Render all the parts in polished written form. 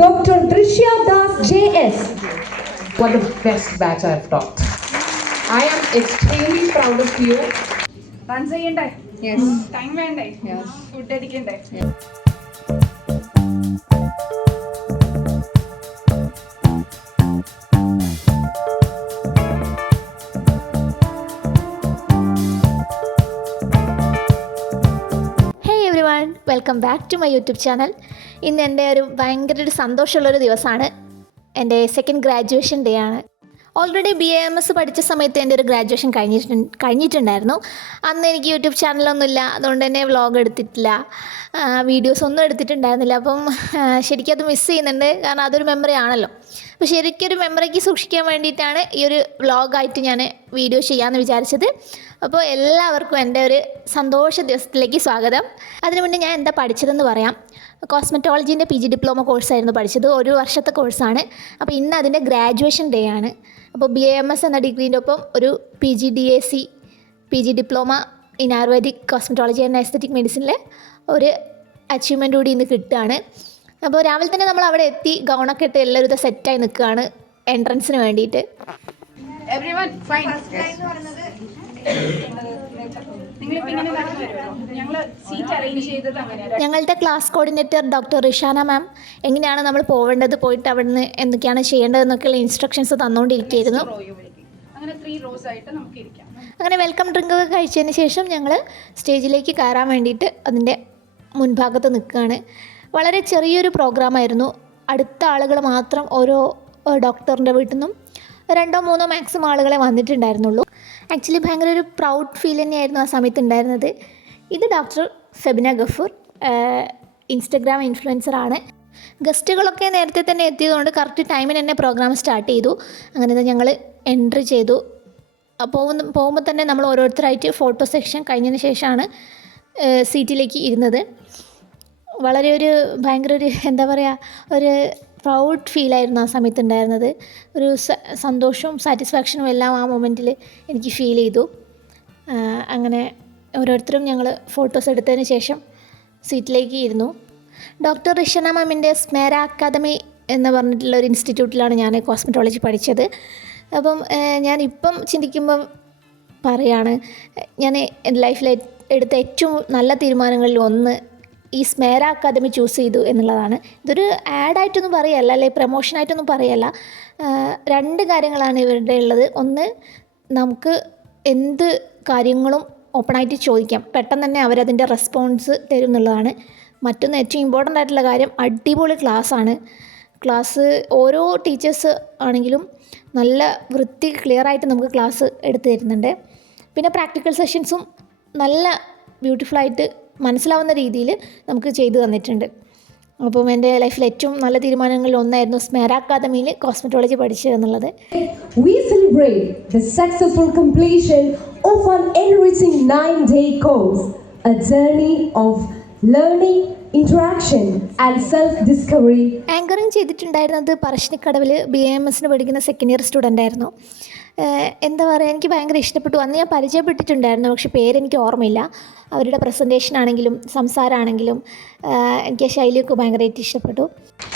Dr. Drishya Das JS. What the best batch I've taught. I am extremely proud of you. Run ചെയ്യണ്ടേ? Yes. Time വേണ്ടേ? Yes. Food അടിക്കണ്ടേ? Welcome back to my YouTube channel. ഇന്ന് എൻ്റെ ഭയങ്കര സന്തോഷമുള്ളൊരു ദിവസമാണ്. എൻ്റെ സെക്കൻഡ് ഗ്രാജുവേഷൻ ഡേ ആണ്. ഓൾറെഡി BAMS പഠിച്ച സമയത്ത് എൻ്റെ ഒരു ഗ്രാജുവേഷൻ കഴിഞ്ഞിട്ടുണ്ടായിരുന്നു. അന്ന് എനിക്ക് യൂട്യൂബ് ചാനലൊന്നുമില്ല, അതുകൊണ്ട് തന്നെ വ്ളോഗ് എടുത്തിട്ടില്ല, വീഡിയോസ് ഒന്നും എടുത്തിട്ടുണ്ടായിരുന്നില്ല. അപ്പം ശരിക്കും അത് മിസ് ചെയ്യുന്നുണ്ട്, കാരണം അതൊരു മെമ്മറി ആണല്ലോ. അപ്പോൾ ശരിക്കും ഒരു മെമ്മറിക്ക് സൂക്ഷിക്കാൻ വേണ്ടിയിട്ടാണ് ഈ ഒരു വ്ളോഗായിട്ട് ഞാൻ വീഡിയോ ചെയ്യാമെന്ന് വിചാരിച്ചത്. അപ്പോൾ എല്ലാവർക്കും എൻ്റെ ഒരു സന്തോഷ ദിവസത്തിലേക്ക് സ്വാഗതം. അതിനു മുന്നേ ഞാൻ എന്താ പഠിച്ചതെന്ന് പറയാം. കോസ്മെറ്റോളജീൻ്റെ PG ഡിപ്ലോമ കോഴ്സായിരുന്നു പഠിച്ചത്. 1 വർഷത്തെ കോഴ്സാണ്. അപ്പോൾ ഇന്ന് അതിൻ്റെ ഗ്രാജുവേഷൻ ഡേ ആണ്. അപ്പോൾ BAMS എന്ന ഡിഗ്രീൻ്റെ ഒപ്പം ഒരു PGDAC PG diploma in ayurvedic cosmetology and aesthetic മെഡിസിനിൽ ഒരു അച്ചീവ്മെൻ്റ് കൂടി ഇന്ന് കിട്ടുകയാണ്. അപ്പോൾ രാവിലെ തന്നെ നമ്മൾ അവിടെ എത്തി, ഗൗണൊക്കെ ഇട്ട് എല്ലാവരും ഇത് സെറ്റായി നിൽക്കുകയാണ് എൻട്രൻസിന് വേണ്ടിയിട്ട്. Everyone fine. നിങ്ങളിപ്പോൾ ഇങ്ങനെ നടന്നു വരുമോ? ഞങ്ങൾ സീറ്റ് അറേഞ്ച് ചെയ്തത് അങ്ങനെയാണ്. ഞങ്ങളുടെ ക്ലാസ് കോർഡിനേറ്റർ ഡോക്ടർ റിഷാന മാം എങ്ങനെയാണ് നമ്മൾ പോവേണ്ടത്, പോയിട്ട് അവിടുന്ന് എന്തൊക്കെയാണ് ചെയ്യേണ്ടതെന്നൊക്കെയുള്ള ഇൻസ്ട്രക്ഷൻസ് തന്നുകൊണ്ടിരിക്കുകയായിരുന്നു. അങ്ങനെ 3 rows ആയിട്ട് നമുക്ക് ഇരിക്കാം. അങ്ങനെ വെൽക്കം ഡ്രിങ്ക് ഒക്കെ കഴിച്ചതിന് ശേഷം ഞങ്ങൾ സ്റ്റേജിലേക്ക് കയറാൻ വേണ്ടിയിട്ട് അതിൻ്റെ മുൻഭാഗത്ത് നിൽക്കുകയാണ്. വളരെ ചെറിയൊരു പ്രോഗ്രാമായിരുന്നു. അടുത്ത ആളുകൾ മാത്രം ഓരോ ഡോക്ടറിൻ്റെ വീട്ടിൽ നിന്നും 2-3 മാക്സിമം ആളുകളെ വന്നിട്ടുണ്ടായിരുന്നുള്ളൂ. ആക്ച്വലി ഭയങ്കര ഒരു പ്രൗഡ് ഫീൽ തന്നെയായിരുന്നു ആ സമയത്ത് ഉണ്ടായിരുന്നത്. ഇത് ഡോക്ടർ ഫെബിന ഗഫൂർ, ഇൻസ്റ്റഗ്രാം ഇൻഫ്ലുവൻസറാണ്. ഗസ്റ്റുകളൊക്കെ നേരത്തെ തന്നെ എത്തിയതുകൊണ്ട് കറക്റ്റ് ടൈമിന് തന്നെ പ്രോഗ്രാം സ്റ്റാർട്ട് ചെയ്തു. അങ്ങനെ ഞങ്ങൾ എൻട്രി ചെയ്തു. പോകുമ്പോൾ തന്നെ നമ്മൾ ഓരോരുത്തരായിട്ട് ഫോട്ടോ സെക്ഷൻ കഴിഞ്ഞതിന് ശേഷമാണ് സീറ്റിലേക്ക് ഇരുന്നത്. വളരെ ഭയങ്കര എന്താ പറയുക, ഒരു പ്രൗഡ് ഫീലായിരുന്നു ആ സമയത്ത് ഉണ്ടായിരുന്നത്. ഒരു സന്തോഷവും സാറ്റിസ്ഫാക്ഷനും എല്ലാം ആ മൊമെൻറ്റിൽ എനിക്ക് ഫീൽ ചെയ്തു. അങ്ങനെ ഓരോരുത്തരും ഞങ്ങൾ ഫോട്ടോസ് എടുത്തതിന് ശേഷം സീറ്റിലേക്ക് ഇരുന്നു. ഡോക്ടർ റിഷന മാമിൻ്റെ സ്മേര അക്കാദമി എന്ന് പറഞ്ഞിട്ടുള്ള ഒരു ഇൻസ്റ്റിറ്റ്യൂട്ടിലാണ് ഞാൻ കോസ്മെറ്റോളജി പഠിച്ചത്. അപ്പം ഞാനിപ്പം ചിന്തിക്കുമ്പം പറയാണ്, ഞാൻ എൻ്റെ ലൈഫിൽ എടുത്ത ഏറ്റവും നല്ല തീരുമാനങ്ങളിൽ ഒന്ന് ഈ സ്മേര അക്കാദമി ചൂസ് ചെയ്തു എന്നുള്ളതാണ്. ഇതൊരു ആഡായിട്ടൊന്നും പറയല്ല, അല്ലെങ്കിൽ പ്രമോഷനായിട്ടൊന്നും പറയല്ല. 2 കാര്യങ്ങളാണ് ഇവരുടെ ഉള്ളത്. ഒന്ന്, നമുക്ക് എന്ത് കാര്യങ്ങളും ഓപ്പണായിട്ട് ചോദിക്കാം, പെട്ടെന്ന് തന്നെ അവരതിൻ്റെ റെസ്പോൺസ് തരും എന്നുള്ളതാണ്. മറ്റൊന്ന്, ഏറ്റവും ഇമ്പോർട്ടൻ്റ് ആയിട്ടുള്ള കാര്യം, അടിപൊളി ക്ലാസ്സാണ്. ക്ലാസ് ഓരോ ടീച്ചേഴ്സ് ആണെങ്കിലും നല്ല വൃത്തി ക്ലിയറായിട്ട് നമുക്ക് ക്ലാസ് എടുത്തു തരുന്നുണ്ട്. പിന്നെ പ്രാക്ടിക്കൽ സെഷൻസും നല്ല ബ്യൂട്ടിഫുള്ളായിട്ട് മനസ്സിലാവുന്ന രീതിയിൽ നമുക്ക് ചെയ്തു തന്നിട്ടുണ്ട്. അപ്പം എൻ്റെ ലൈഫിൽ ഏറ്റവും നല്ല തീരുമാനങ്ങളിൽ ഒന്നായിരുന്നു സ്മേര അക്കാദമിയിൽ കോസ്മെറ്റോളജി പഠിച്ചത് എന്നുള്ളത്. We celebrate the successful completion of an enriching 9-day course, a journey of learning, interaction and self-discovery. Anchoring ചെയ്തിട്ടുണ്ടായിരുന്നത് പറശ്ശിനിക്കടവിൽ BAMSന് പഠിക്കുന്ന സെക്കൻഡ് ഇയർ സ്റ്റുഡൻ്റ് ആയിരുന്നു. എന്താ പറയുക, എനിക്ക് ഭയങ്കര ഇഷ്ടപ്പെട്ടു. അന്ന് ഞാൻ പരിചയപ്പെട്ടിട്ടുണ്ടായിരുന്നു, പക്ഷേ പേരെനിക്ക് ഓർമ്മയില്ല. അവരുടെ പ്രസൻറ്റേഷൻ ആണെങ്കിലും സംസാരമാണെങ്കിലും എനിക്ക് ആ ശൈലിയൊക്കെ ഭയങ്കരമായിട്ട് ഇഷ്ടപ്പെട്ടു.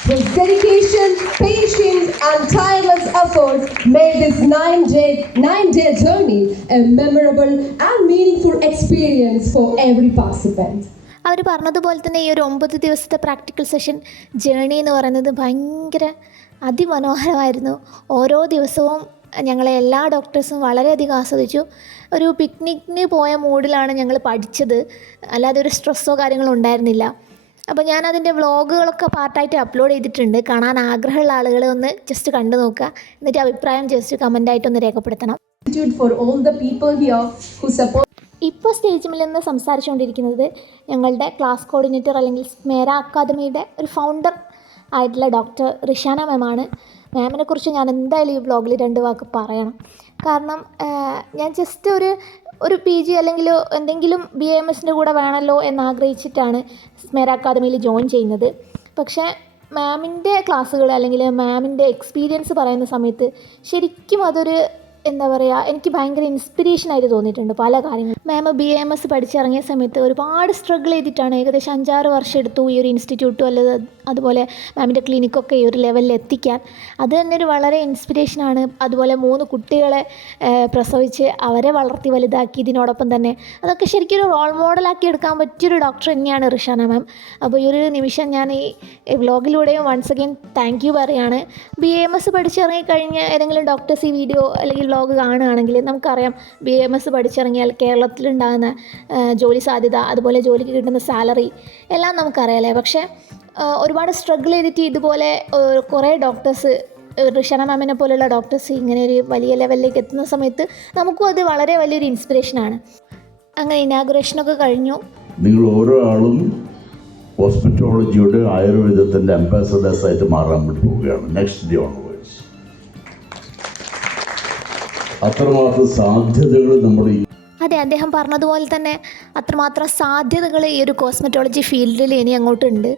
With dedication, patience and tireless effort made this 9-day journey a memorable and meaningful experience for every participant. അവർ പറഞ്ഞതുപോലെ തന്നെ ഈ ഒരു 9 ദിവസത്തെ പ്രാക്ടിക്കൽ സെഷൻ ജേണി എന്ന് പറയുന്നത് ഭയങ്കര അതിമനോഹരമായിരുന്നു. ഓരോ ദിവസവും ഞങ്ങളെ എല്ലാ ഡോക്ടേഴ്സും വളരെയധികം ആസ്വദിച്ചു. ഒരു പിക്നിക്കിന് പോയ മൂഡിലാണ് ഞങ്ങൾ പഠിച്ചത്, അല്ലാതെ ഒരു സ്ട്രെസ്സോ കാര്യങ്ങളോ ഉണ്ടായിരുന്നില്ല. അപ്പോൾ ഞാനതിൻ്റെ വ്ളോഗുകളൊക്കെ പാർട്ടായിട്ട് അപ്ലോഡ് ചെയ്തിട്ടുണ്ട്. കാണാൻ ആഗ്രഹമുള്ള ആളുകൾ ഒന്ന് ജസ്റ്റ് കണ്ടു നോക്കുക, എന്നിട്ട് അഭിപ്രായം ജസ്റ്റ് കമൻ്റായിട്ടൊന്ന് രേഖപ്പെടുത്തണം. For all the people here who support. ഇപ്പോൾ സ്റ്റേജിൽ നിന്ന് സംസാരിച്ചുകൊണ്ടിരിക്കുന്നത് ഞങ്ങളുടെ ക്ലാസ് കോർഡിനേറ്റർ അല്ലെങ്കിൽ സ്മേര അക്കാദമിയുടെ ഒരു ഫൗണ്ടർ ആയിട്ടുള്ള ഡോക്ടർ റിഷാന മാമാണ്. മാമിനെ കുറിച്ച് ഞാൻ എന്തായാലും ഈ വ്ളോഗിൽ 2 വാക്ക് പറയണം. കാരണം ഞാൻ ജസ്റ്റ് ഒരു PG അല്ലെങ്കിൽ എന്തെങ്കിലും BAMSൻ്റെ കൂടെ വേണമല്ലോ എന്നാഗ്രഹിച്ചിട്ടാണ് സ്മേര അക്കാദമിയിൽ ജോയിൻ ചെയ്യുന്നത്. പക്ഷേ മാമിൻ്റെ ക്ലാസ്സുകൾ അല്ലെങ്കിൽ മാമിൻ്റെ എക്സ്പീരിയൻസ് പറയുന്ന സമയത്ത് ശരിക്കും അതൊരു എന്താ പറയുക, എനിക്ക് ഭയങ്കര ഇൻസ്പിറേഷനായിട്ട് തോന്നിയിട്ടുണ്ട് പല കാര്യങ്ങളും. മാം BAMS പഠിച്ചിറങ്ങിയ സമയത്ത് ഒരുപാട് സ്ട്രഗിൾ ചെയ്തിട്ടാണ്, ഏകദേശം 5-6 വർഷം എടുത്തു ഈ ഒരു ഇൻസ്റ്റിറ്റ്യൂട്ടും അല്ലത് അതുപോലെ മാമിൻ്റെ ക്ലിനിക്കൊക്കെ ഈ ഒരു ലെവലിൽ എത്തിക്കാൻ. അത് തന്നെ ഒരു വളരെ ഇൻസ്പിറേഷനാണ്. അതുപോലെ 3 കുട്ടികളെ പ്രസവിച്ച് അവരെ വളർത്തി വലുതാക്കി. ഇതിനോടൊപ്പം തന്നെ അതൊക്കെ ശരിക്കും ഒരു റോൾ മോഡലാക്കി എടുക്കാൻ പറ്റിയൊരു ഡോക്ടർ തന്നെയാണ് റിഷാന മാം. അപ്പോൾ ഈ ഒരു നിമിഷം ഞാൻ ഈ വ്ലോഗിലൂടെയും വൺസ് അഗൈൻ താങ്ക് യു പറയുകയാണ്. BAMS പഠിച്ചിറങ്ങിക്കഴിഞ്ഞ് ഏതെങ്കിലും ഡോക്ടേഴ്സ് ഈ വീഡിയോ അല്ലെങ്കിൽ വ്ലോഗ് കാണുകയാണെങ്കിൽ നമുക്കറിയാം BAMS പഠിച്ചിറങ്ങിയാൽ കേരളത്തിലുണ്ടാകുന്ന ജോലി സാധ്യത, അതുപോലെ ജോലിക്ക് കിട്ടുന്ന സാലറി എല്ലാം നമുക്കറിയാമല്ലേ. പക്ഷേ ഒരുപാട് സ്ട്രഗിൾ ചെയ്തിട്ട് ഇതുപോലെ കുറേ ഡോക്ടേഴ്സ്, റിഷാന മാമിനെ പോലെയുള്ള ഡോക്ടേഴ്സ് ഇങ്ങനെ ഒരു വലിയ ലെവലിലേക്ക് എത്തുന്ന സമയത്ത് നമുക്കും അത് വളരെ വലിയൊരു ഇൻസ്പിറേഷനാണ്. അങ്ങനെ ഇനാഗുറേഷനൊക്കെ കഴിഞ്ഞു. നിങ്ങൾ ഓരോ ആളും ഹോസ്പിറ്റോളജിയുടെ ആയുർവേദത്തിൻ്റെ അംബാസഡേഴ്സായിട്ട് മാറാൻ വേണ്ടി പോവുകയാണ് നെക്സ്റ്റ് ഡേ ഓൺവേർഡ്സ്. അത്രമാത്രം സാധ്യതകൾ നമ്മുടെ അതെ, അദ്ദേഹം പറഞ്ഞതുപോലെ തന്നെ അത്രമാത്രം സാധ്യതകൾ ഈ ഒരു കോസ്മെറ്റോളജി ഫീൽഡിൽ ഇനി അങ്ങോട്ടുണ്ട്.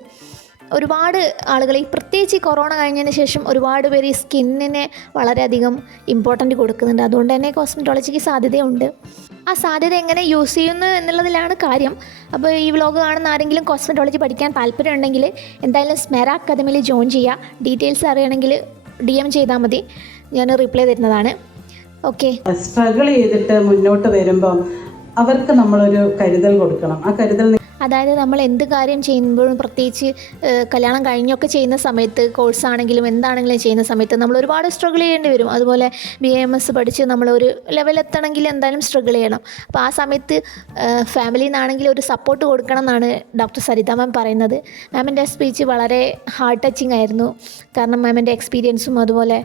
ഒരുപാട് ആളുകൾ, ഈ പ്രത്യേകിച്ച് ഈ കൊറോണ കഴിഞ്ഞതിന് ശേഷം ഒരുപാട് പേര് ഈ സ്കിന്നിനെ വളരെയധികം ഇമ്പോർട്ടൻ്റ് കൊടുക്കുന്നുണ്ട്. അതുകൊണ്ട് തന്നെ കോസ്മെറ്റോളജിക്ക് സാധ്യതയുണ്ട്. ആ സാധ്യത എങ്ങനെ യൂസ് ചെയ്യുന്നു എന്നുള്ളതിലാണ് കാര്യം. അപ്പോൾ ഈ വ്ലോഗ് കാണുന്ന ആരെങ്കിലും കോസ്മെറ്റോളജി പഠിക്കാൻ താല്പര്യമുണ്ടെങ്കിൽ എന്തായാലും സ്മെറ അക്കാദമിയിൽ ജോയിൻ ചെയ്യുക. ഡീറ്റെയിൽസ് അറിയണമെങ്കിൽ DM ചെയ്താൽ മതി, ഞാൻ റിപ്ലൈ തരുന്നതാണ്. ഓക്കെ. സ്ട്രഗിൾ ചെയ്തിട്ട് മുന്നോട്ട് വരുമ്പം അവർക്ക് നമ്മളൊരു കരുതൽ കൊടുക്കണം. ആ കരുതൽ, അതായത് നമ്മൾ എന്ത് കാര്യം ചെയ്യുമ്പോഴും, പ്രത്യേകിച്ച് കല്യാണം കഴിഞ്ഞൊക്കെ ചെയ്യുന്ന സമയത്ത്, കോഴ്സാണെങ്കിലും എന്താണെങ്കിലും ചെയ്യുന്ന സമയത്ത് നമ്മൾ ഒരുപാട് സ്ട്രഗിൾ ചെയ്യേണ്ടി വരും. അതുപോലെ BAMS പഠിച്ച് നമ്മളൊരു ലെവലെത്തണമെങ്കിൽ എന്തായാലും സ്ട്രഗിൾ ചെയ്യണം. അപ്പോൾ ആ സമയത്ത് ഫാമിലിയിൽ നിന്നാണെങ്കിൽ ഒരു സപ്പോർട്ട് കൊടുക്കണം എന്നാണ് ഡോക്ടർ സരിത മാം പറയുന്നത്. മാമിൻ്റെ സ്പീച്ച് വളരെ ഹാർട്ട് ടച്ചിങ് ആയിരുന്നു. കാരണം മാമിൻ്റെ എക്സ്പീരിയൻസും അതുപോലെ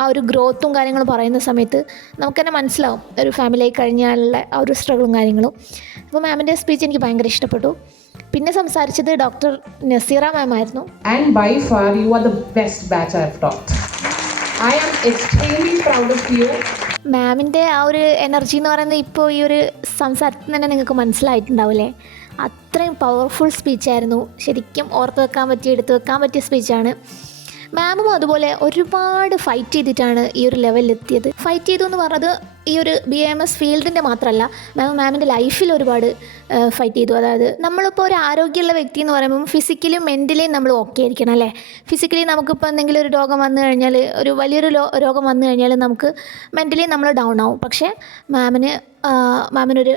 ആ ഒരു ഗ്രോത്തും കാര്യങ്ങളും പറയുന്ന സമയത്ത് നമുക്ക് തന്നെ മനസ്സിലാവും ഒരു ഫാമിലിയായി കഴിഞ്ഞാലുള്ള ആ ഒരു സ്ട്രഗിളും കാര്യങ്ങളും. അപ്പോൾ മാമിൻ്റെ സ്പീച്ച് എനിക്ക് ഭയങ്കര ഇഷ്ടപ്പെട്ടു. പിന്നെ സംസാരിച്ചത് ഡോക്ടർ നസീറ മാം ആയിരുന്നു. And by far you are the best batch I have taught. I am extremely proud of you. മാമിൻ്റെ ആ ഒരു എനർജി എന്ന് പറയുന്നത് ഇപ്പോൾ ഈ ഒരു സംസാരത്തിൽ തന്നെ നിങ്ങൾക്ക് മനസ്സിലായിട്ടുണ്ടാവില്ലേ. അത്രയും പവർഫുൾ സ്പീച്ചായിരുന്നു. ശരിക്കും ഓർത്ത് വെക്കാൻ പറ്റിയ, എടുത്തു വെക്കാൻ പറ്റിയ സ്പീച്ചാണ്. മാമും അതുപോലെ ഒരുപാട് ഫൈറ്റ് ചെയ്തിട്ടാണ് ഈ ഒരു ലെവലിലെത്തിയത്. ഫൈറ്റ് ചെയ്തു എന്ന് പറഞ്ഞത് ഈ ഒരു BAMS ഫീൽഡിൻ്റെ മാത്രമല്ല, മാമിൻ്റെ ലൈഫിൽ ഒരുപാട് ഫൈറ്റ് ചെയ്തു. അതായത് നമ്മളിപ്പോൾ ഒരു ആരോഗ്യമുള്ള വ്യക്തി എന്ന് പറയുമ്പോൾ ഫിസിക്കലിയും മെൻ്റലിയും നമ്മൾ ഓക്കെ ആയിരിക്കണം അല്ലേ. ഫിസിക്കലി നമുക്കിപ്പോൾ എന്തെങ്കിലും ഒരു രോഗം വന്നു കഴിഞ്ഞാൽ, ഒരു വലിയൊരു രോഗം വന്നു കഴിഞ്ഞാൽ നമുക്ക് മെൻ്റലി നമ്മൾ ഡൗൺ ആവും. പക്ഷേ മാമിനൊരു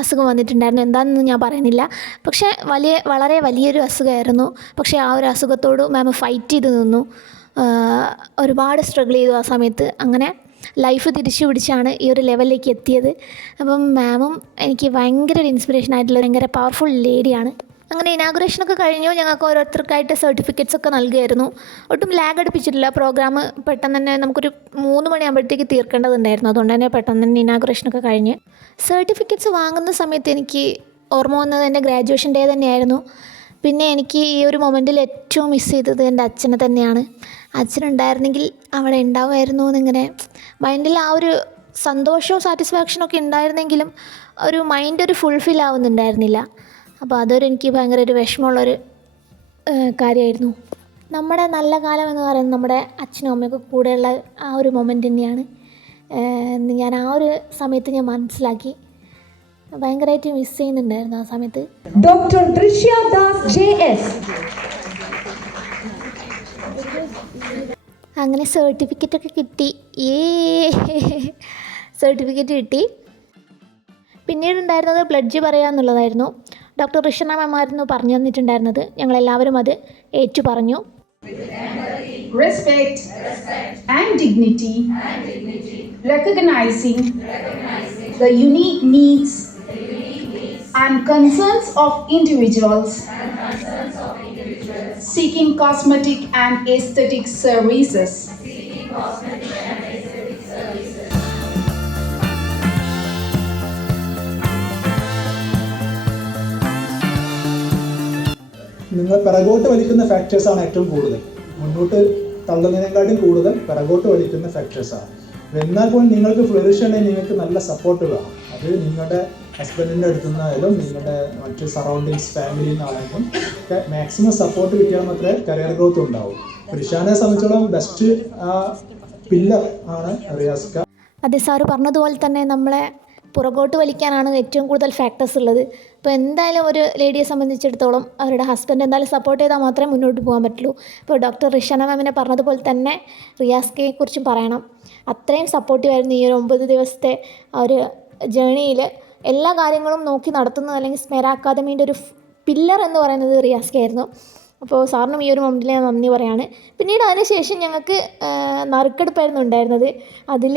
അസുഖം വന്നിട്ടുണ്ടായിരുന്നു, എന്താണെന്ന് ഞാൻ പറയുന്നില്ല. പക്ഷേ വളരെ വലിയൊരു അസുഖമായിരുന്നു. പക്ഷേ ആ ഒരു അസുഖത്തോട് മാം ഫൈറ്റ് ചെയ്ത് നിന്നു. ഒരുപാട് സ്ട്രഗിൾ ചെയ്തു ആ സമയത്ത്. അങ്ങനെ ലൈഫ് തിരിച്ചു പിടിച്ചാണ് ഈ ഒരു ലെവലിലേക്ക് എത്തിയത്. അപ്പം മാമും എനിക്ക് ഭയങ്കര ഒരു ഇൻസ്പിറേഷൻ ആയിട്ടുള്ള ഭയങ്കര പവർഫുൾ ലേഡിയാണ്. അങ്ങനെ ഇനാഗുറേഷനൊക്കെ കഴിഞ്ഞു. ഞങ്ങൾക്ക് ഓരോരുത്തർക്കായിട്ട് സർട്ടിഫിക്കറ്റ്സ് ഒക്കെ നൽകുമായിരുന്നു. ഒട്ടും ലാഗ് അടുപ്പിച്ചിട്ടില്ല. പ്രോഗ്രാം പെട്ടെന്ന് തന്നെ നമുക്കൊരു 3 മണിയാകുമ്പോഴത്തേക്ക് തീർക്കേണ്ടതുണ്ടായിരുന്നു. അതുകൊണ്ട് തന്നെ പെട്ടെന്ന് തന്നെ ഇനാഗുറേഷനൊക്കെ കഴിഞ്ഞ് സർട്ടിഫിക്കറ്റ്സ് വാങ്ങുന്ന സമയത്ത് എനിക്ക് ഓർമ്മ വന്നത് എൻ്റെ ഗ്രാജുവേഷൻ ഡേ തന്നെയായിരുന്നു. പിന്നെ എനിക്ക് ഈ ഒരു മൊമെൻറ്റിൽ ഏറ്റവും മിസ് ചെയ്തത് എൻ്റെ അച്ഛനെ തന്നെയാണ്. അച്ഛനുണ്ടായിരുന്നെങ്കിൽ അവിടെ ഉണ്ടാവുമായിരുന്നു എന്നിങ്ങനെ മൈൻഡിൽ ആ ഒരു സന്തോഷവും സാറ്റിസ്ഫാക്ഷനൊക്കെ ഉണ്ടായിരുന്നെങ്കിലും ഒരു മൈൻഡ് ഒരു ഫുൾഫിൽ ആവുന്നുണ്ടായിരുന്നില്ല. അപ്പോൾ അതൊരു എനിക്ക് ഭയങ്കര ഒരു വിഷമമുള്ളൊരു കാര്യമായിരുന്നു. നമ്മുടെ നല്ല കാലം എന്ന് പറയുന്നത് നമ്മുടെ അച്ഛനും അമ്മയൊക്കെ കൂടെയുള്ള ആ ഒരു മൊമെൻ്റ് തന്നെയാണ്. ഞാൻ ആ ഒരു സമയത്ത് ഞാൻ മനസ്സിലാക്കി. ഭയങ്കരമായിട്ട് മിസ് ചെയ്യുന്നുണ്ടായിരുന്നു ആ സമയത്ത്. Dr. Drishya Das JS. അങ്ങനെ സർട്ടിഫിക്കറ്റൊക്കെ കിട്ടി. സർട്ടിഫിക്കറ്റ് കിട്ടി. പിന്നീടുണ്ടായിരുന്നത് പ്ലഡ്ജ് പറയുക എന്നുള്ളതായിരുന്നു. ഡോക്ടർ റിഷാന മാം ആയിരുന്നു പറഞ്ഞു തന്നിട്ടുണ്ടായിരുന്നത്. ഞങ്ങളെല്ലാവരും അത് ഏറ്റു പറഞ്ഞു. Respect and dignity, recognizing the unique needs and concerns of individuals seeking cosmetic and aesthetic services. നിങ്ങൾ പിറകോട്ട് വലിക്കുന്ന ഫാക്ടേഴ്സാണ് ഏറ്റവും കൂടുതൽ. മുന്നോട്ട് തള്ളുന്നതിനെക്കാട്ടും കൂടുതൽ പിറകോട്ട് വലിക്കുന്ന ഫാക്ടേഴ്സാണ്. എന്നാൽ പോലും നിങ്ങൾക്ക് ഫ്ലറിഷ് ചെയ്യണമെങ്കിൽ നിങ്ങൾക്ക് നല്ല സപ്പോർട്ട് വേണം. അത് നിങ്ങളുടെ ഹസ്ബൻഡിൻ്റെ അടുത്തു നിന്നായാലും നിങ്ങളുടെ മറ്റ് സറൗണ്ടിങ്സ് ഫാമിലിയിൽ നിന്നാണെങ്കിലും ഒക്കെ മാക്സിമം സപ്പോർട്ട് കിട്ടിയാൽ മാത്രമേ കരിയർ ഗ്രോത്ത് ഉണ്ടാവും. റിഷാനെ സംബന്ധിച്ചോളം ബെസ്റ്റ് പില്ലർ ആണ് റിയാസ്ക. അതെ, സാറ് പറഞ്ഞതുപോലെ തന്നെ നമ്മളെ പുറകോട്ട് വലിക്കാനാണ് ഏറ്റവും കൂടുതൽ ഫാക്ടേഴ്സ് ഉള്ളത്. ഇപ്പോൾ എന്തായാലും ഒരു ലേഡിയെ സംബന്ധിച്ചിടത്തോളം അവരുടെ ഹസ്ബൻഡ് എന്തായാലും സപ്പോർട്ട് ചെയ്താൽ മാത്രമേ മുന്നോട്ട് പോകാൻ പറ്റുള്ളൂ. ഇപ്പോൾ ഡോക്ടർ റിഷാന മാമിനെ പറഞ്ഞതുപോലെ തന്നെ റിയാസ്കയെക്കുറിച്ചും പറയണം. അത്രയും സപ്പോർട്ടീവായിരുന്നു ഈ ഒരു 9 ദിവസത്തെ ആ ഒരു ജേണിയിൽ. എല്ലാ കാര്യങ്ങളും നോക്കി നടത്തുന്നത്, അല്ലെങ്കിൽ സ്മെര അക്കാദമീൻ്റെ ഒരു പില്ലർ എന്ന് പറയുന്നത് റിയാസ്കയായിരുന്നു. അപ്പോൾ സാറിനും ഈ ഒരു മൊമെൻറ്റിൽ ഞാൻ നന്ദി പറയാണ്. പിന്നീട് അതിനുശേഷം ഞങ്ങൾക്ക് നറുക്കെടുപ്പായിരുന്നു ഉണ്ടായിരുന്നത്. അതിൽ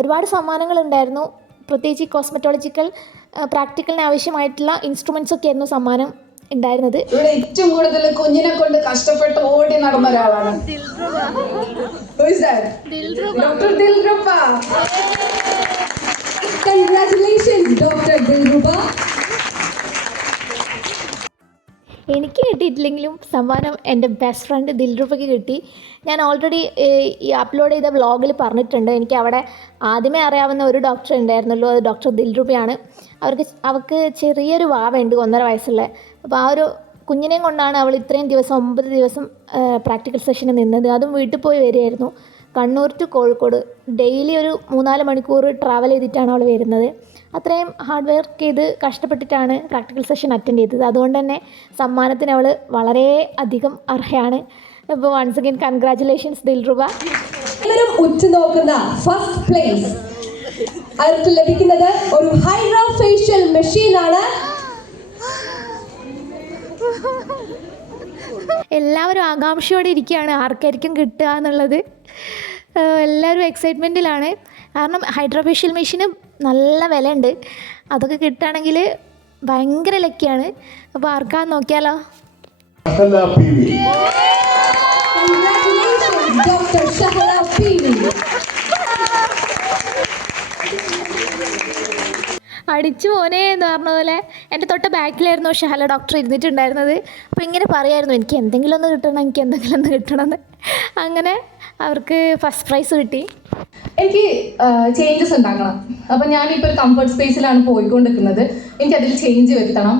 ഒരുപാട് സമ്മാനങ്ങളുണ്ടായിരുന്നു. പ്രത്യേകിച്ച് കോസ്മെറ്റോളജിക്കൽ പ്രാക്ടിക്കലിന് ആവശ്യമായിട്ടുള്ള ഇൻസ്ട്രുമെൻറ്റ്സൊക്കെ ആയിരുന്നു സമ്മാനം ഉണ്ടായിരുന്നത്. ഇവിടെ ഏറ്റവും കൂടുതൽ കുഞ്ഞിനെ കൊണ്ട് കഷ്ടപ്പെട്ട് ഓടി നടന്ന ഒരാളാണ് doctor dilruba. Congratulations, Dr. Dilruba. എനിക്ക് കിട്ടിയിട്ടില്ലെങ്കിലും സമ്മാനം എൻ്റെ ബെസ്റ്റ് ഫ്രണ്ട് ദിൽറുബയ്ക്ക് കിട്ടി. ഞാൻ ഓൾറെഡി ഈ അപ്ലോഡ് ചെയ്ത വ്ളോഗിൽ പറഞ്ഞിട്ടുണ്ട്. എനിക്ക് അവിടെ ആദ്യമേ അറിയാവുന്ന ഒരു ഡോക്ടർ ഉണ്ടായിരുന്നല്ലോ, അത് ഡോക്ടർ ദിൽറുബയാണ്. അവർക്ക് ചെറിയൊരു വാവയുണ്ട്, 1.5 വയസ്സുള്ള. അപ്പോൾ ആ ഒരു കുഞ്ഞിനെയും കൊണ്ടാണ് അവൾ ഇത്രയും ദിവസം 9 ദിവസം പ്രാക്ടിക്കൽ സെഷന് നിന്നത്. അതും വീട്ടിൽ പോയി വരികയായിരുന്നു. കണ്ണൂർ ടു കോഴിക്കോട് ഡെയിലി ഒരു 3-4 മണിക്കൂർ ട്രാവൽ ചെയ്തിട്ടാണ് അവൾ വരുന്നത്. അത്രയും ഹാർഡ് വർക്ക് ചെയ്ത് കഷ്ടപ്പെട്ടിട്ടാണ് പ്രാക്ടിക്കൽ സെഷൻ അറ്റൻഡ് ചെയ്തത്. അതുകൊണ്ട് തന്നെ സമ്മാനത്തിന് അവൾ വളരെ അധികം അർഹയാണ്. അപ്പോൾ വൺസ് അഗൈൻ കൺഗ്രാറ്റുലേഷൻസ് ദിൽറുബ. എല്ലാവരും ഉറ്റുനോക്കുന്ന ഫസ്റ്റ് പ്ലേസ് അവർക്ക് ലഭിക്കുന്നത് ഒരു ഹൈഡ്രാ ഫേഷ്യൽ മെഷീനാണ്. എല്ലാവരും ആകാംക്ഷയോടെ ഇരിക്കുകയാണ് ആർക്കായിരിക്കും കിട്ടുക എന്നുള്ളത്. എല്ലാവരും എക്സൈറ്റ്മെൻറ്റിലാണ്. കാരണം ഹൈഡ്രാ ഫേഷ്യൽ മെഷീന് നല്ല വിലയുണ്ട്. അതൊക്കെ കിട്ടുകയാണെങ്കിൽ ഭയങ്കര ലക്കിയാണ്. അപ്പോൾ ആർക്കാന്ന് നോക്കിയാലോ. ഡോക്ടർ ഷഹല പീവി. അടിച്ചു മോനെ എന്ന് പറഞ്ഞ പോലെ എൻ്റെ തൊട്ട് ബാക്കിലായിരുന്നു ഷഹല ഡോക്ടർ ഇരുന്നിട്ടുണ്ടായിരുന്നത്. അപ്പോൾ ഇങ്ങനെ പറയായിരുന്നു, എനിക്ക് എന്തെങ്കിലും ഒന്ന് കിട്ടണം, എനിക്ക് എന്തെങ്കിലും ഒന്ന് കിട്ടണമെന്ന്. അങ്ങനെ അവർക്ക് ഫസ്റ്റ് പ്രൈസ് കിട്ടി. എനിക്ക് ചേഞ്ചസ് ഉണ്ടാക്കണം. അപ്പം ഞാനിപ്പോൾ ഒരു കംഫർട്ട് സ്പേസിലാണ് പോയിക്കൊണ്ടിരിക്കുന്നത്. എനിക്കതിൽ ചേഞ്ച് വരുത്തണം.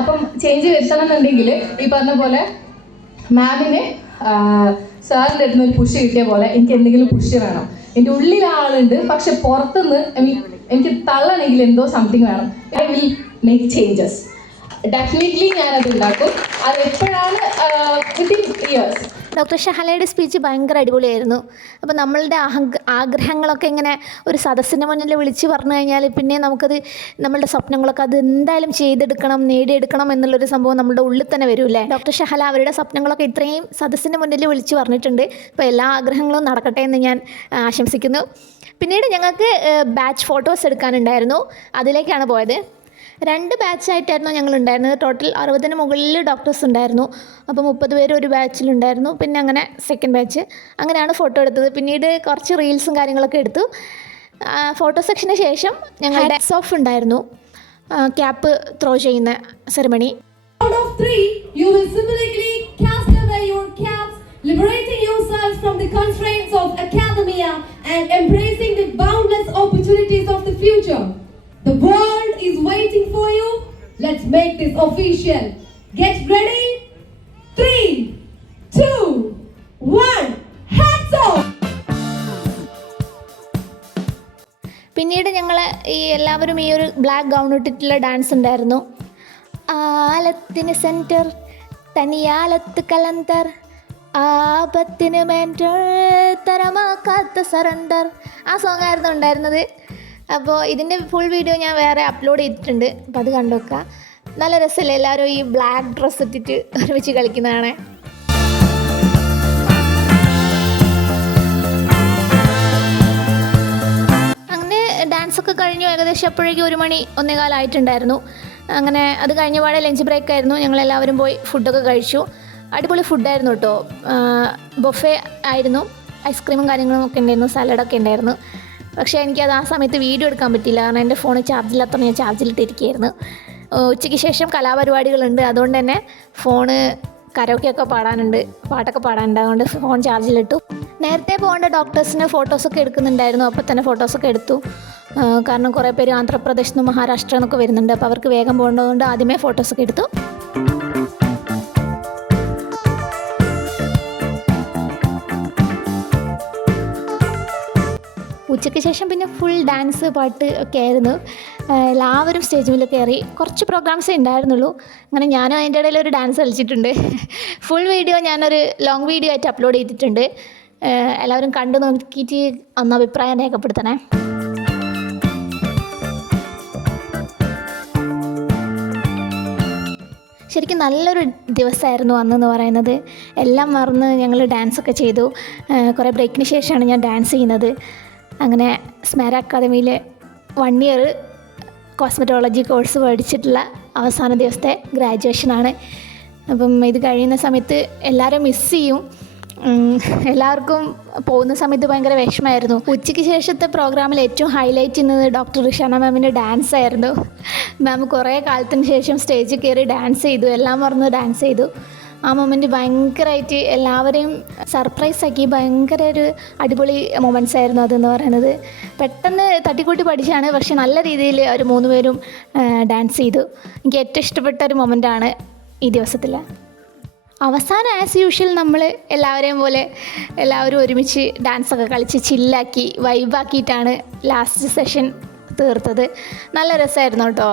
അപ്പം ചേഞ്ച് വരുത്തണം എന്നുണ്ടെങ്കിൽ ഈ പറഞ്ഞ പോലെ മാമിന് സാറിൻ്റെ അടുത്ത് ഒരു പുഷ് കിട്ടിയ പോലെ എനിക്ക് എന്തെങ്കിലും പുഷ് വേണം. എൻ്റെ ഉള്ളിൽ ആളുണ്ട്, പക്ഷെ പുറത്തുനിന്ന് എനിക്ക് തള്ളണമെങ്കിൽ എന്തോ സംതിങ് വേണം. I will make changes. Definitely ഞാനത് ഉണ്ടാക്കും. അത് എപ്പോഴാണ് വിത്തിൻ ഇയേഴ്സ്. ഡോക്ടർ ഷഹലയുടെ സ്പീച്ച് ഭയങ്കര അടിപൊളിയായിരുന്നു. അപ്പോൾ നമ്മളുടെ ആഗ്രഹങ്ങളൊക്കെ ഇങ്ങനെ ഒരു സദസ്സിൻ്റെ മുന്നിൽ വിളിച്ച് പറഞ്ഞു കഴിഞ്ഞാൽ പിന്നെ നമുക്കത് നമ്മളുടെ സ്വപ്നങ്ങളൊക്കെ അത് എന്തായാലും ചെയ്തെടുക്കണം, നേടിയെടുക്കണം എന്നുള്ളൊരു സംഭവം നമ്മുടെ ഉള്ളിൽ തന്നെ വരില്ലേ. ഡോക്ടർ ഷഹല അവരുടെ സ്വപ്നങ്ങളൊക്കെ ഇത്രയും സദസ്സിൻ്റെ മുന്നിൽ വിളിച്ച് പറഞ്ഞിട്ടുണ്ട്. അപ്പോൾ എല്ലാ ആഗ്രഹങ്ങളും നടക്കട്ടെ എന്ന് ഞാൻ ആശംസിക്കുന്നു. പിന്നീട് ഞങ്ങൾക്ക് ബാച്ച് ഫോട്ടോസ് എടുക്കാനുണ്ടായിരുന്നു. അതിലേക്കാണ് പോയത്. 2 ബാച്ചായിട്ടായിരുന്നു ഞങ്ങളുണ്ടായിരുന്നത്. ടോട്ടൽ 60-ന് മുകളിൽ ഡോക്ടേഴ്സ് ഉണ്ടായിരുന്നു. അപ്പോൾ 30 പേര് ഒരു ബാച്ചിലുണ്ടായിരുന്നു. പിന്നെ അങ്ങനെ സെക്കൻഡ് ബാച്ച്, അങ്ങനെയാണ് ഫോട്ടോ എടുത്തത്. പിന്നീട് കുറച്ച് റീൽസും കാര്യങ്ങളൊക്കെ എടുത്തു. ഫോട്ടോ സെക്ഷന് ശേഷം ഞങ്ങളുടെ ഹെഡ്സ് ഓഫ് ഉണ്ടായിരുന്നു, ക്യാപ്പ് ത്രോ ചെയ്യുന്ന ceremony. Out of 3, you will symbolically cast away your caps, liberating yourselves from the constraints of academia and embracing the boundless opportunities of the future. The world is waiting for you. Let's make this official. Get ready. 3, 2, 1. Hands off. പിന്നീട് ഞങ്ങൾ എല്ലാവരും ഈ ഒരു black gown ഇട്ടിട്ടുള്ള dance ഉണ്ടായിരുന്നു. ആലത്തിന് centre തനിയാലത്ത് Kalandar, ആപത്തിന് mentor തരമാക്കാത്ത surrender. ആ song ആയിരുന്നു ഉണ്ടായിരുന്നത്. അപ്പോൾ ഇതിൻ്റെ ഫുൾ വീഡിയോ ഞാൻ വേറെ അപ്ലോഡ് ചെയ്തിട്ടുണ്ട്. അപ്പോൾ അത് കണ്ടു നോക്കുക. നല്ല രസമല്ലേ എല്ലാവരും ഈ ബ്ലാക്ക് ഡ്രസ്സ് ഇട്ടിട്ട് ഒരുമിച്ച് കളിക്കുന്നതാണ്. അങ്ങനെ ഡാൻസൊക്കെ കഴിഞ്ഞു. ഏകദേശം അപ്പോഴേക്കും 1 മണി 1:15 ആയിട്ടുണ്ടായിരുന്നു. അങ്ങനെ അത് കഴിഞ്ഞ പാടെ ലഞ്ച് ബ്രേക്ക് ആയിരുന്നു. ഞങ്ങളെല്ലാവരും പോയി ഫുഡൊക്കെ കഴിച്ചു. അടിപൊളി ഫുഡായിരുന്നു കേട്ടോ. ബൊഫേ ആയിരുന്നു. ഐസ്ക്രീമും കാര്യങ്ങളും ഒക്കെ ഉണ്ടായിരുന്നു, സാലഡൊക്കെ ഉണ്ടായിരുന്നു. പക്ഷേ എനിക്കത് ആ സമയത്ത് വീഡിയോ എടുക്കാൻ പറ്റിയില്ല. കാരണം എൻ്റെ ഫോൺ ചാർജില്ലാത്തപ്പോൾ ഞാൻ ചാർജിലിട്ടിരിക്കുകയായിരുന്നു. ഉച്ചയ്ക്ക് ശേഷം കലാപരിപാടികളുണ്ട്. അതുകൊണ്ട് തന്നെ ഫോണ് കരോക്കെയൊക്കെ പാടാനുണ്ട്, പാട്ടൊക്കെ പാടാനുണ്ട്. അതുകൊണ്ട് ഫോൺ ചാർജിലിട്ടു. നേരത്തെ പോകേണ്ട ഡോക്ടേഴ്സിന് ഫോട്ടോസൊക്കെ എടുക്കുന്നുണ്ടായിരുന്നു. അപ്പോൾ തന്നെ ഫോട്ടോസൊക്കെ എടുത്തു. കാരണം കുറേ പേര് ആന്ധ്രാപ്രദേശിൽ നിന്നും മഹാരാഷ്ട്ര എന്നൊക്കെ വരുന്നുണ്ട്. അപ്പോൾ അവർക്ക് വേഗം പോകേണ്ടതുകൊണ്ട് ആദ്യമേ ഫോട്ടോസൊക്കെ എടുത്തു. ഉച്ചയ്ക്ക് ശേഷം പിന്നെ ഫുൾ ഡാൻസ് പാട്ട് ഒക്കെ ആയിരുന്നു. എല്ലാവരും സ്റ്റേജിൽ കയറി. കുറച്ച് പ്രോഗ്രാംസേ ഉണ്ടായിരുന്നുള്ളൂ. അങ്ങനെ ഞാനും അതിൻ്റെ ഇടയിൽ ഒരു ഡാൻസ് കളിച്ചിട്ടുണ്ട്. ഫുൾ വീഡിയോ ഞാനൊരു ലോങ് വീഡിയോ ആയിട്ട് അപ്ലോഡ് ചെയ്തിട്ടുണ്ട്. എല്ലാവരും കണ്ടു നോക്കിയിട്ട് ഒന്ന് അഭിപ്രായം രേഖപ്പെടുത്തണേ. ശരിക്കും നല്ലൊരു ദിവസമായിരുന്നു അന്നെന്ന് പറയുന്നത്. എല്ലാം മറന്ന് ഞങ്ങൾ ഡാൻസൊക്കെ ചെയ്തു. കുറേ ബ്രേക്കിന് ശേഷമാണ് ഞാൻ ഡാൻസ് ചെയ്യുന്നത്. അങ്ങനെ സ്മാര അക്കാദമിയിൽ 1 ഇയർ കോസ്മെറ്റോളജി കോഴ്സ് പഠിച്ചിട്ടുള്ള അവസാന ദിവസത്തെ ഗ്രാജുവേഷനാണ്. അപ്പം ഇത് കഴിയുന്ന സമയത്ത് എല്ലാവരും മിസ് ചെയ്യും. എല്ലാവർക്കും പോകുന്ന സമയത്ത് ഭയങ്കര വിഷമമായിരുന്നു. ഉച്ചയ്ക്ക് ശേഷത്തെ പ്രോഗ്രാമിൽ ഏറ്റവും ഹൈലൈറ്റ് ചെയ്യുന്നത് ഡോക്ടർ റിഷാന മാമിൻ്റെ ഡാൻസ് ആയിരുന്നു. മാം കുറേ കാലത്തിന് ശേഷം സ്റ്റേജിൽ കയറി ഡാൻസ് ചെയ്തു. എല്ലാം മറന്ന് ഡാൻസ് ചെയ്തു. ആ മൊമെൻറ്റ് ഭയങ്കരമായിട്ട് എല്ലാവരെയും സർപ്രൈസാക്കി. ഭയങ്കര ഒരു അടിപൊളി മൊമെൻറ്റ്സ് ആയിരുന്നു അതെന്ന് പറയുന്നത്. പെട്ടെന്ന് തട്ടിക്കൂട്ടി പഠിച്ചാണ്, പക്ഷെ നല്ല രീതിയിൽ അവർ 3 പേരും ഡാൻസ് ചെയ്തു. എനിക്ക് ഏറ്റവും ഇഷ്ടപ്പെട്ട ഒരു മൊമെൻ്റാണ് ഈ ദിവസത്തിൽ. അവസാനം ആസ് യൂഷ്വൽ നമ്മൾ എല്ലാവരെയും പോലെ എല്ലാവരും ഒരുമിച്ച് ഡാൻസൊക്കെ കളിച്ച് ചില്ലാക്കി വൈബാക്കിയിട്ടാണ് ലാസ്റ്റ് സെഷൻ തീർത്തത്. നല്ല രസമായിരുന്നു കേട്ടോ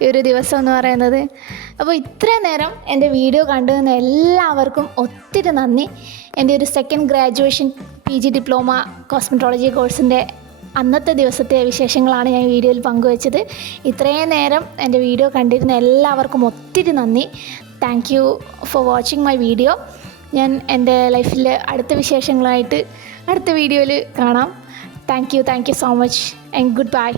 ഈ ഒരു ദിവസം എന്ന് പറയുന്നത്. അപ്പോൾ ഇത്രയും നേരം എൻ്റെ വീഡിയോ കണ്ടുനിന്ന എല്ലാവർക്കും ഒത്തിരി നന്ദി. എൻ്റെ ഒരു second graduation PG diploma cosmetology കോഴ്സിൻ്റെ അന്നത്തെ ദിവസത്തെ വിശേഷങ്ങളാണ് ഞാൻ വീഡിയോയിൽ പങ്കുവച്ചത്. ഇത്രയും നേരം എൻ്റെ വീഡിയോ കണ്ടിരുന്ന എല്ലാവർക്കും ഒത്തിരി നന്ദി. Thank you for watching my video. ഞാൻ എൻ്റെ ലൈഫിൽ അടുത്ത വിശേഷങ്ങളായിട്ട് അടുത്ത വീഡിയോയിൽ കാണാം. Thank you so much and good bye.